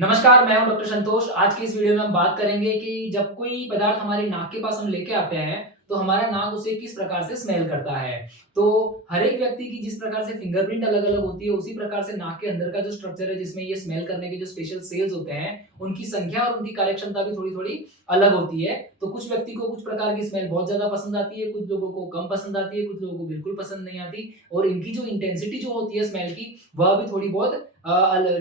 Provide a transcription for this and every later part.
नमस्कार, मैं हूं डॉक्टर संतोष। आज की इस वीडियो में हम बात करेंगे कि जब कोई पदार्थ हमारे नाक के पास हम लेके आते हैं, तो हमारा नाक उसे किस प्रकार से स्मेल करता है। तो हर एक व्यक्ति की जिस प्रकार से फिंगरप्रिंट अलग-अलग होती है, उसी प्रकार से नाक के अंदर का जो स्ट्रक्चर है, जिसमें ये स्मेल करने के जो स्पेशल सेल्स होते हैं, उनकी संख्या और उनकी कार्यक्षमता भी थोड़ी-थोड़ी अलग होती है। तो कुछ व्यक्ति को कुछ प्रकार की स्मेल बहुत ज़्यादा पसंद आती है, कुछ लोगों को कम पसंद आती है, कुछ लोगों को बिल्कुल पसंद नहीं आती और इनकी जो इंटेंसिटी जो होती है स्मेल की, वह भी थोड़ी बहुत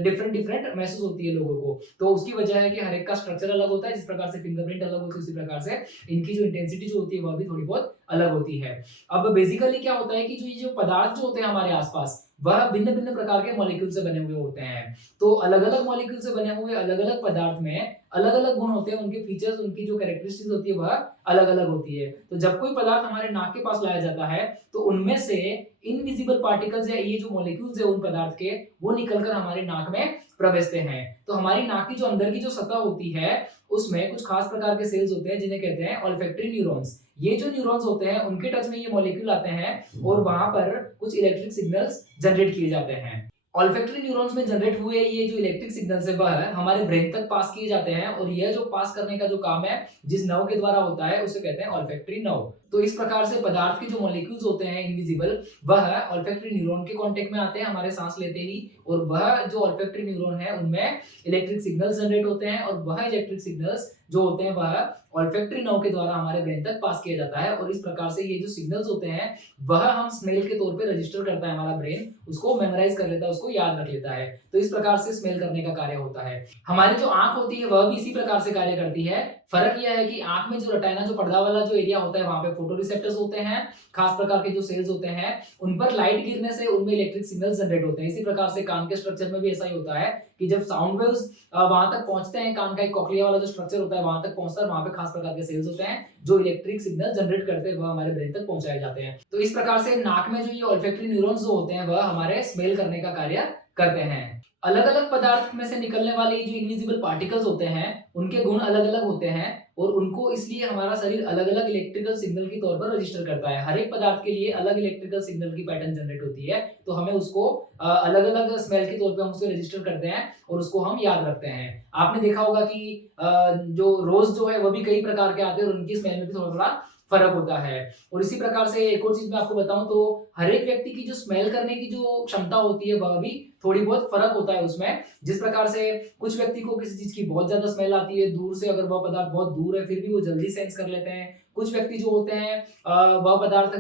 डिफरेंट डिफरेंट महसूस होती है लोगों को। तो उसकी वजह है कि हर एक का स्ट्रक्चर अलग होता है, जिस प्रकार से फिंगरप्रिंट अलग होती है उसी प्रकार से इनकी जो इंटेंसिटी जो होती है वह भी थोड़ी बहुत अलग होती है। अब बेसिकली क्या होता है कि जो ये जो पदार्थ जो होते हैं हमारे आसपास, वह भिन्न भिन्न प्रकार के मॉलिक्यूल से बने हुए होते हैं। तो अलग अलग मॉलिक्यूल से बने हुए अलग अलग पदार्थ में अलग अलग गुण होते हैं, उनके फीचर्स, उनकी जो कैरेक्टरिस्टिक्स होती है वह अलग अलग होती है। तो जब कोई पदार्थ हमारे नाक के पास लाया जाता है, तो उनमें से इनविजिबल पार्टिकल्स या ये जो मॉलिक्यूल्स है उन पदार्थ के, वो निकलकर हमारे नाक में प्रवेशते हैं। तो हमारी नाक की जो अंदर की जो सतह होती है, उसमें कुछ खास प्रकार के सेल्स होते हैं जिन्हें कहते हैं ऑल्फैक्टरी न्यूरॉन्स। ये जो न्यूरॉन्स होते हैं उनके टच में ये मॉलिक्यूल आते हैं और वहां पर कुछ इलेक्ट्रिक सिग्नल्स जनरेट किए जाते हैं। ऑल्फैक्टरी न्यूरॉन्स में जनरेट हुए ये जो इलेक्ट्रिक सिग्नल्स है वह हमारे ब्रेन तक पास किए जाते हैं और यह जो पास करने का जो काम है जिस नर्व के द्वारा होता है उसे कहते हैं ऑल्फैक्टरी नर्व। तो इस प्रकार से पदार्थ के जो मॉलिक्यूल्स होते हैं इनविजिबल, वह ऑल्फैक्टरी न्यूरॉन के कांटेक्ट में आते हैं हमारे सांस लेते ही और वह जो ऑल्फैक्टरी न्यूरॉन है उनमें इलेक्ट्रिक सिग्नल्स जनरेट होते हैं और वह इलेक्ट्रिक सिग्नल्स जो होते हैं वह ऑल्फैक्टरी नर्व के द्वारा हमारे ब्रेन तक पास किया जाता है और इस प्रकार से ये जो सिग्नल्स होते हैं वह हम स्मेल के तौर पे रजिस्टर करता है हमारा ब्रेन, उसको मेमोराइज कर लेता है, उसको याद रख लेता है। तो इस प्रकार से स्मेल करने का कार्य होता है। हमारी जो आंख होती है वह भी इसी प्रकार से कार्य करती है। फर्क यह है कि आंख में जो रेटिना जो पर्दा वाला जो एरिया होता है वहां पे फोटो रिसेप्टर्स होते हैं, खास प्रकार के जो सेल्स होते हैं, उन पर लाइट गिरने से उनमें इलेक्ट्रिक सिग्नल्स जनरेट होते हैं। इसी प्रकार से कान के स्ट्रक्चर में भी ऐसा ही होता है कि जब साउंड वेव्स वहां तक पहुंचते हैं, कान का एक कॉक्लिया वाला जो स्ट्रक्चर होता है वहां तक पहुंचता है, वहां पे खास प्रकार के सेल्स होते हैं जो इलेक्ट्रिक सिग्नल जनरेट करते हैं, वह हमारे ब्रेन तक पहुंचाए जाते हैं। तो इस प्रकार से नाक में जो ये ऑल्फैक्टरी न्यूरॉन्स जो होते हैं वह हमारे स्मेल करने का कार्य करते हैं। अलग अलग पदार्थ में से निकलने वाले जो इनविजिबल पार्टिकल्स होते हैं उनके गुण अलग अलग होते हैं और उनको इसलिए हमारा शरीर अलग अलग इलेक्ट्रिकल सिग्नल के तौर पर रजिस्टर करता है। हर एक पदार्थ के लिए अलग इलेक्ट्रिकल सिग्नल की पैटर्न जनरेट होती है, तो हमें उसको अलग अलग स्मेल के तौर पे हम उसे रजिस्टर करते हैं और उसको हम याद रखते हैं। आपने देखा होगा कि जो रोज जो है वह भी कई प्रकार के आते हैं और उनकी स्मेल में भी थोड़ा थोड़ा फर्क होता है। और इसी प्रकार से एक और चीज मैं आपको बताऊं तो हर एक व्यक्ति की जो स्मेल करने की जो क्षमता होती है वह भी थोड़ी बहुत फर्क होता है उसमें। जिस प्रकार से कुछ व्यक्ति को किसी चीज की बहुत ज्यादा स्मेल आती है, दूर से अगर वह पदार्थ बहुत दूर है फिर भी वो जल्दी सेंस कर लेते हैं। कुछ व्यक्ति जो होते हैं वह पदार्थ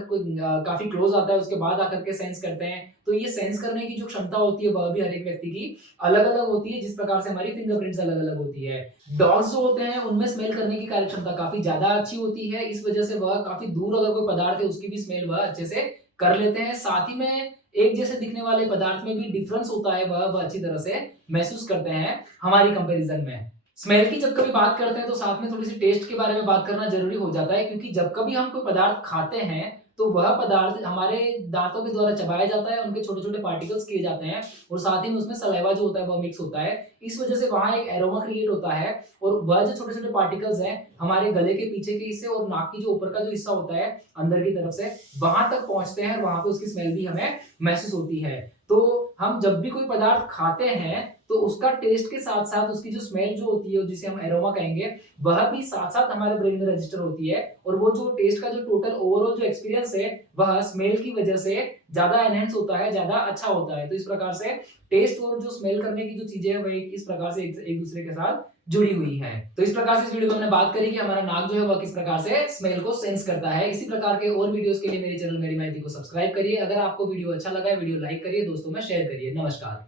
काफी क्लोज आता है उसके बाद आकर के सेंस करते हैं। तो ये सेंस करने की जो क्षमता होती है वह भी हर एक व्यक्ति की अलग अलग होती है, जिस प्रकार से हमारी फिंगरप्रिंट्स अलग अलग होती है। डॉग्स जो होते हैं उनमें स्मेल करने की कार्य क्षमता काफी ज्यादा अच्छी होती है, इस वजह से वह काफी दूर अगर कोई पदार्थ है उसकी भी स्मेल वह अच्छे से कर लेते हैं। साथ ही में एक जैसे दिखने वाले पदार्थ में भी डिफरेंस होता है, वह अच्छी तरह से महसूस करते हैं हमारी कंपैरिजन में। स्मेल की जब कभी बात करते हैं तो साथ में थोड़ी सी टेस्ट के बारे में बात करना जरूरी हो जाता है, क्योंकि जब कभी हम कोई पदार्थ खाते हैं तो वह पदार्थ हमारे दांतों के द्वारा चबाया जाता है, उनके छोटे छोटे पार्टिकल्स किए जाते हैं और साथ ही में उसमें सलाइवा जो होता है वह मिक्स होता है। इस वजह से वहां एक एरोमा क्रिएट होता है और वह जो छोटे छोटे पार्टिकल्स हैं हमारे गले के पीछे के हिस्से और नाक की जो ऊपर का जो हिस्सा होता है अंदर की तरफ से, वहां तक पहुंचते हैं और वहां पे उसकी स्मेल भी हमें महसूस होती है। तो हम जब भी कोई पदार्थ खाते हैं तो उसका टेस्ट के साथ साथ उसकी जो स्मेल जो होती है जिसे हम एरोमा कहेंगे, वह भी साथ साथ हमारे ब्रेन में रजिस्टर होती है और वो जो टेस्ट का जो टोटल ओवरऑल जो एक्सपीरियंस है वह स्मेल की वजह से ज्यादा एनहेंस होता है, ज्यादा अच्छा होता है। तो इस प्रकार से टेस्ट और जो स्मेल करने की जो चीजें हैं वह इस प्रकार से एक दूसरे के साथ जुड़ी हुई है। तो इस प्रकार से इस वीडियो में हमने बात करी कि हमारा नाक जो है वह किस प्रकार से स्मेल को सेंस करता है। इसी प्रकार के और वीडियोस के लिए मेरे चैनल मेरी मेहंदी को सब्सक्राइब करिए। अगर आपको वीडियो अच्छा लगा है वीडियो लाइक करिए, दोस्तों में शेयर करिए। नमस्कार।